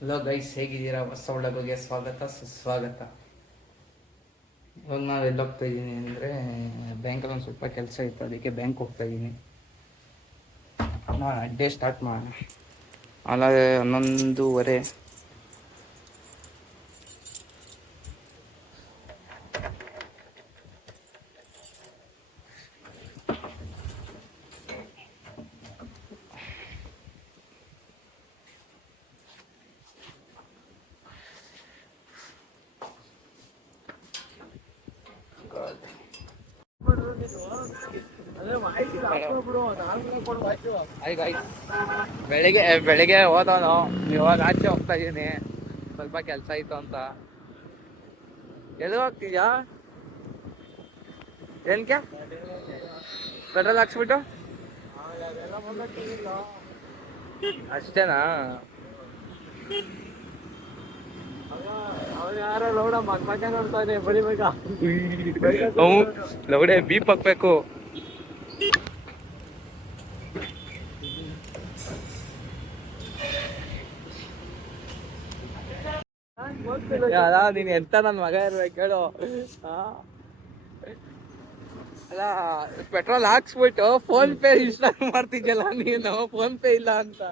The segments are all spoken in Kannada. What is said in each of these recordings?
ಹಲೋ ಗೈಸ್, ಹೇಗಿದ್ದೀರಾ? ಹೊಸ ಒಳಗೋಗೆ ಸ್ವಾಗತ ಸುಸ್ವಾಗತ. ಇವಾಗ ನಾವು ಎಲ್ಲಿ ಹೋಗ್ತಾ ಇದ್ದೀನಿ ಅಂದರೆ, ಬ್ಯಾಂಕಲ್ಲಿ ಒಂದು ಸ್ವಲ್ಪ ಕೆಲಸ ಇತ್ತು, ಅದಕ್ಕೆ ಬ್ಯಾಂಕ್ ಹೋಗ್ತಾ ಇದ್ದೀನಿ. ಡೇ ಸ್ಟಾರ್ಟ್ ಮಾಡೋಣ. ಅಲ್ಲದೆ 11:30. ಬೆಳಿಗ್ಗೆ ಹೋದವನು, ಇವಾಗ ಆಚೆ ಹೋಗ್ತಾ ಇದ್ದೀನಿ, ಸ್ವಲ್ಪ ಕೆಲಸ ಇತ್ತು ಅಂತ. ಎಲ್ಲಿ ಹೋಗ್ತಿದ್ಯಾ? ಏನಕ್ಕೆ? ಪೆಟ್ರೋಲ್ ಹಾಕ್ಸ್ಬಿಟ್ಟು ಅಷ್ಟೇನಾ? ಯಾರೋ ಲೌಡ ಮಗ ನೋಡ್ತಾ ಇದೆ, ಬಡಿಬೇಕಾ? ಲೌಡೆ ಬೀಪ್ ಹಾಕ್ಬೇಕು. ನೀನ್ ಎಂತ ನನ್ ಮಗ ಇರ್ಬೇಕು ಹೇಳು. ಅಲ್ಲ, ಪೆಟ್ರೋಲ್ ಹಾಕ್ಸ್ಬಿಟ್ಟು ಫೋನ್ ಪೇ ಇನ್ಸ್ಟಾಲ್ ಮಾಡ್ತಿದ್ಯಲ್ಲ ನೀನು, ಫೋನ್ ಪೇ ಇಲ್ಲ ಅಂತ.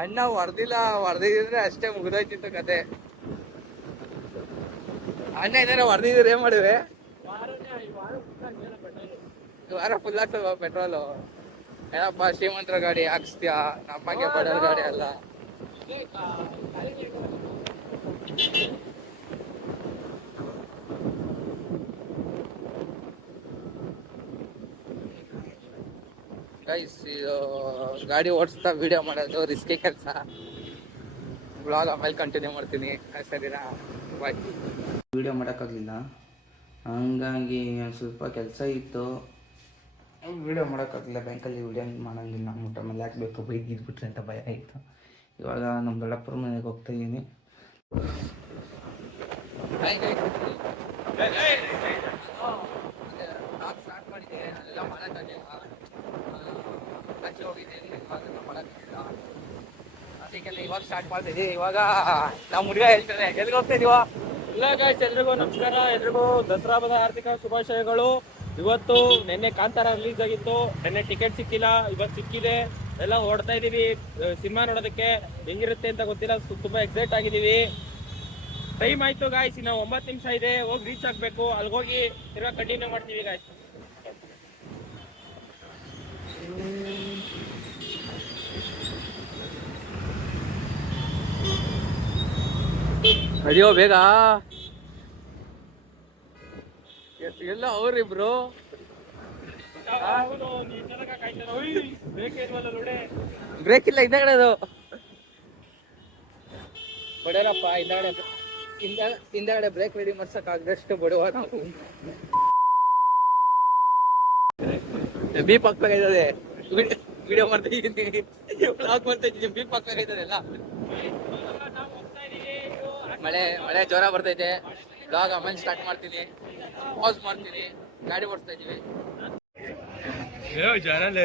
ಅಣ್ಣ ಹೊಡೆದಿದ್ರೆ ಅಷ್ಟೇ ಮುಗಿದೋಯ್ತಿತ್ತು ಕತೆ. ಅಣ್ಣ ಏನಾರ ಹೊಡೆದಿದ್ರೆ ಏನ್ ಮಾಡಿವೆ? ವಾರ ಫುಲ್ ಆಗ್ತದ ಪೆಟ್ರೋಲು. ಏನಪ್ಪ ಶ್ರೀಮಂತರ ಗಾಡಿ ಹಾಕ್ಸ್ತೀಯಾ, ನಮಗೆ ಬಡವ್ರ ಗಾಡಿ ಅಲ್ಲ. ಗೈಸ್, ಗಾಡಿ ಓಡಿಸ್ತಾ ವಿಡಿಯೋ ಮಾಡೋದು ರಿಸ್ಕಿ ಕೆಲಸ. ಬ್ಲಾಗ್ ಆಮೇಲೆ ಕಂಟಿನ್ಯೂ ಮಾಡ್ತೀನಿ, ಸರಿನಾ? ಬಾಯ್. ವಿಡಿಯೋ ಮಾಡೋಕ್ಕಾಗಲಿಲ್ಲ, ಹಂಗಾಗಿ ಸ್ವಲ್ಪ ಕೆಲಸ ಇತ್ತು, ವಿಡಿಯೋ ಮಾಡೋಕ್ಕಾಗಲಿಲ್ಲ. ಬ್ಯಾಂಕಲ್ಲಿ ವಿಡಿಯೋ ಮಾಡೋಂಗಿಲ್ಲ, ಮುಟ್ಟ ಮೇಲೆ ಹಾಕ್ಬೇಕು, ಬೈಕ್ ಇದ್ಬಿಟ್ರೆ ಅಂತ ಭಯ ಆಯಿತು. ಇವಾಗ ನಮ್ಮ ದೊಡ್ಡಪ್ಪರ ಮನೆಗೆ ಹೋಗ್ತಾ ಇದ್ದೀನಿ. ಸ್ಟಾರ್ಟ್ ಮಾಡಿದ್ದೆ, ಅಲ್ಲೆಲ್ಲ ಮಾಡೋಕ್ಕಾಗಲಿಲ್ಲ, ಆಚೆ ಹೋಗಿದ್ದೀನಿ, ಅದಕ್ಕೆಲ್ಲ ಇವಾಗ ಸ್ಟಾರ್ಟ್ ಮಾಡ್ತಿದ್ದೀವಿ. ಇವಾಗ ನಾವು ಮುರುಘಾ ಹೇಳ್ತೇನೆ, ಎಲ್ಲಿಗೆ ಹೋಗ್ತಾ ಇದೀವ? ಇಲ್ಲ ಗಾಯ್ಸ್, ಎಲ್ರಿಗೂ ನಮಸ್ಕಾರ, ಎಲ್ರಿಗೂ ದಸರಾ ಹಬ್ಬದ ಆರ್ಥಿಕ ಶುಭಾಶಯಗಳು. ಇವತ್ತು ನಿನ್ನೆ ಕಾಂತಾರ ರಿಲೀಸ್ ಆಗಿತ್ತು, ನಿನ್ನೆ ಟಿಕೆಟ್ ಸಿಕ್ಕಿಲ್ಲ, ಇವತ್ತು ಸಿಕ್ಕಿದೆ. ಎಲ್ಲ ಹೊಡ್ತಾ ಇದೀವಿ ಸಿನಿಮಾ ನೋಡೋದಕ್ಕೆ. ಹೆಂಗಿರುತ್ತೆ ಅಂತ ಗೊತ್ತಿಲ್ಲ, ತುಂಬಾ ಎಕ್ಸೈಟ್ ಆಗಿದ್ದೀವಿ. ಟೈಮ್ ಆಯ್ತು ಗಾಯ್ಸ್, ಇನ್ನು 9 ನಿಮಿಷ ಇದೆ, ಹೋಗಿ ರೀಚ್ ಆಗ್ಬೇಕು. ಅಲ್ಲಿಗೆ ಹೋಗಿ ತಿರ್ಗಾ ಕಂಟಿನ್ಯೂ ಮಾಡ್ತೀವಿ ಗಾಯ್ಸ್. ಅಯ್ಯೋ ಬೇಗ ಎಲ್ಲ ಅವ್ರಿಬ್ರು ಬ್ರೇಕ್ ಇಲ್ಲ, ಹಿಂದಗಡೆ ಅದು ಬಡವರಪ್ಪ. ಹಿಂದಗಡೆ ಬ್ರೇಕ್ ರೆಡಿ ಮಾಡ್ಸಕ್ ಆಗದಷ್ಟು ಬಡವ ನಾವು. ಬೀಪ್ ಹಾಕ್ಬೇಕಾಯ್ತದೆ, ವಿಡಿಯೋ ಮಾಡ್ತಾ ಇದ್ದೀನಿ, ಬ್ಲಾಗ್ ಮಾಡ್ತಾ ಇದ್ದೀನಿ, ಬೀಪ್ ಹಾಕ್ಬೇಕಾಯ್ತದೆ ಎಲ್ಲ. ಮಳೆ ಜೋರ ಬರ್ತೈತೆ. ಬ್ಲಾಗ್ ಆಮೇಲೆ ಸ್ಟಾರ್ಟ್ ಮಾಡ್ತೀನಿ, ಪಾಸ್ ಮಾಡ್ತೀನಿ, ಗಾಡಿ ಓಡಿಸ್ತಾ ಇದೀವಿ.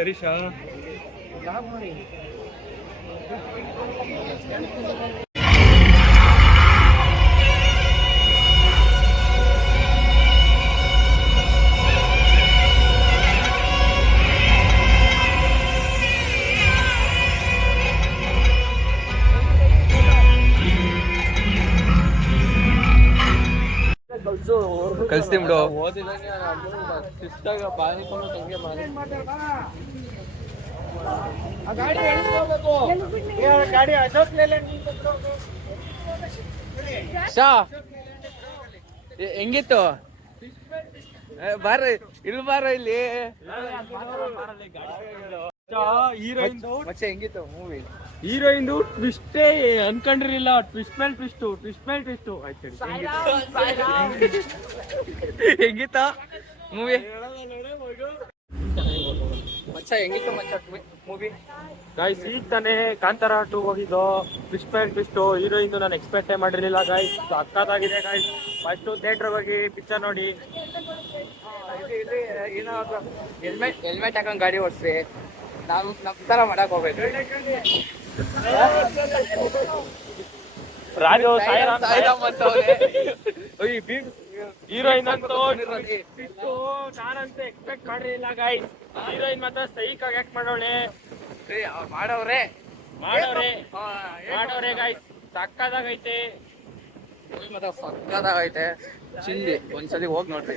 ಹರೀಶಾ ಕಳಿಸ್ತೀನಿ ಬಿಡು. ಶಿಸ್ತಾಗ ಬಾರಿಕೊಂಡು ತಂಗೆ ಮಾರಿ ಗಾಡಿ ಅಶೋಕ್ ಹೆಂಗಿತ್ತು? ಬಾರ ಇಲ್ಲಿ, ಬಾರ ಇಲ್ಲಿ. ಹೆಂಗಿತ್ತು ಮೂವಿ? ಹೀರೋಯಿನ್ ಟ್ವಿಸ್ಟೇ ಅನ್ಕೊಂಡಿರ್ಲಿಲ್ಲ, ಟ್ವಿಸ್ಟ್ ಮೇಲೆ ಟ್ವಿಸ್ಟು ಆಯ್ತು. ಹೆಂಗಿತ್ತ ಮೂವಿ? ಹೆಂಗಿತ್ತು ಮೂವಿ? ಗಾಯ್ಸ್, ಈಗ ತಾನೇ ಕಾಂತಾರ 2 ಹೋಗಿದ್ದು. ಟ್ವಿಸ್ಟ್ ಮೇಲೆ ಟ್ವಿಸ್ಟು, ಹೀರೋಯಿನ್ ನಾನು ಎಕ್ಸ್ಪೆಕ್ಟೇ ಮಾಡಿರ್ಲಿಲ್ಲ ಗಾಯ್ಸ್. ಸಕ್ಕತ್ತಾಗಿದೆ ಗಾಯ್ಸ್. ಫಸ್ಟು ಥಿಯೇಟರ್ ಹೋಗಿ ಪಿಕ್ಚರ್ ನೋಡಿ. ಹೆಲ್ಮೆಟ್ ಹಾಕೊಂಡು ಗಾಡಿ ಓಡಿಸ್ರಿ. ನಮ್ ತರ ಮಾಡಕ್ ಹೋಗ್ಬೇಕು. ರಾಜು ಸಾಯಿರಾಮ್ ಸಾಯಿರಾಮ್ ಅಂತ ಅವ್ರೆ. ಹೀರೋಯಿನ್ ಅಂತೂ ನಾನಂತೂ ಎಕ್ಸ್ಪೆಕ್ಟ್ ಮಾಡಿರಲಿಲ್ಲ ಗೈಸ್. ಹೀರೋಯಿನ್ ಮಾತ್ರ ಸೈಕ್ ಆಗಿ ಆಕ್ಟ್ ಮಾಡೋಳೆ. ಅವ್ರು ಮಾಡವ್ರೆ ಗೈಸ್, ಸಕ್ಕದಾಗೈತೆ. ಮತ್ತೆ ಸಕ್ಕದಾಗೈತೆ. ಚಿಂದಿ ಒಂದ್ಸಲಿ ಹೋಗಿ ನೋಡ್ರಿ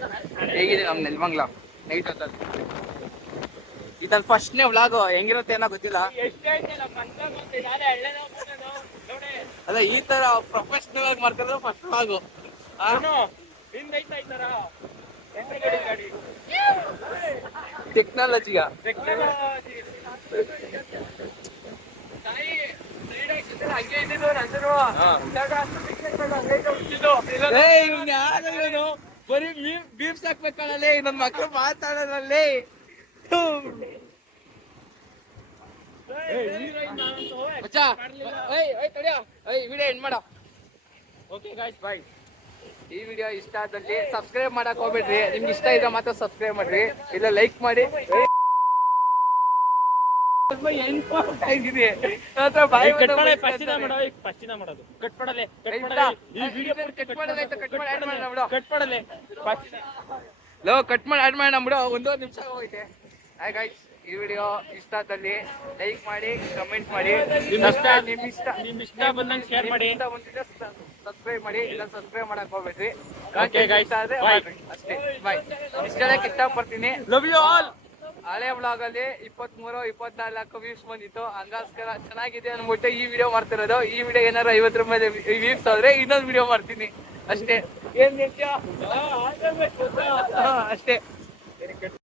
ಹೇಗಿದೆ ನಮ್ ನೆಲಮಂಗ್ಲ ನೈಟ್ ಹೊತ್ತಲ್ಲಿ. ಇದನ್ ಫಸ್ಟ್ನೇ ವ್ಲಾಗ್ ಹೆಂಗಿರುತ್ತೆ ಏನೋ ಗೊತ್ತಿಲ್ಲ. ಅಲ್ಲ ಈ ತರ ಪ್ರೊಫೆಷನಲ್ ಆಗಿ ಮಾಡ್ತಿರೋದು ಫಸ್ಟ್ ವ್ಲಾಗು. ಟೆಕ್ನಾಲಜಿಗ ಬರೀ ಬೀಮ್ಸ್ ಹಾಕ್ಬೇಕಲ್ಲೇ ನನ್ ಮಕ್ಳು ಮಾತಾಡೋದ್ರಲ್ಲಿ. ವಿಡಿಯೋ ಎಂಡ್ ಮಾಡ. Okay guys, by. ಈ ವಿಡಿಯೋ ಇಷ್ಟ ಆದಲ್ಲಿ ಸಬ್ಸ್ಕ್ರೈಬ್ ಮಾಡಕ್ ಹೋಗ್ಬೇಡ್ರಿ. ನಿಮ್ಗೆ ಇಷ್ಟ ಇದ್ರೆ ಮಾತ್ರ ಸಬ್ಸ್ಕ್ರೈಬ್ ಮಾಡ್ರಿ, ಇಲ್ಲ ಲೈಕ್ ಮಾಡಿ. ಕಟ್ ಮಾಡಿ ಆಡ್ ಮಾಡೋಣ ಬಿಡು, ಒಂದೊಂದು ನಿಮಿಷ ಹೋಗೈತೆ. ಹಾಯ್ ಗೈಸ್, ಈ ವಿಡಿಯೋ ಇಷ್ಟ ಆದಲ್ಲಿ ಲೈಕ್ ಮಾಡಿ, ಕಮೆಂಟ್ ಮಾಡಿ, ನಿಮ್ ಇಷ್ಟ ಬಂದಂಗೆ ಶೇರ್ ಮಾಡಿ, ಸಬ್ಸ್ಕ್ರೈಬ್ ಮಾಡಿ, ಇಲ್ಲ ಸಬ್ಸ್ಕ್ರೈಬ್ ಮಾಡಕ್ ಹೋಗ್ಬೇಡ್ರಿ. Okay guys, bye. ಅಷ್ಟೇ, ಬಾಯ್. ಇಷ್ಟೆಲ್ಲ ಇಷ್ಟಪಡ್ತೀನಿ. Love you all. ಹಳೆ ಬ್ಲಾಗ್ ಅಲ್ಲಿ 23-24 ವ್ಯೂಸ್ ಬಂದಿತ್ತು, ಹಂಗೋಸ್ಕರ ಚೆನ್ನಾಗಿದೆ ಅನ್ಬಿಟ್ಟು ಈ ವಿಡಿಯೋ ಮಾಡ್ತಿರೋದು. ಈ ವಿಡಿಯೋ ಏನಾರ 50 ರೂಪಾಯಿ ವ್ಯೂಸ್ ಆದ್ರೆ ಇನ್ನೊಂದು ವಿಡಿಯೋ ಮಾಡ್ತೀನಿ ಅಷ್ಟೇ. ಏನ್ ಅಷ್ಟೇ.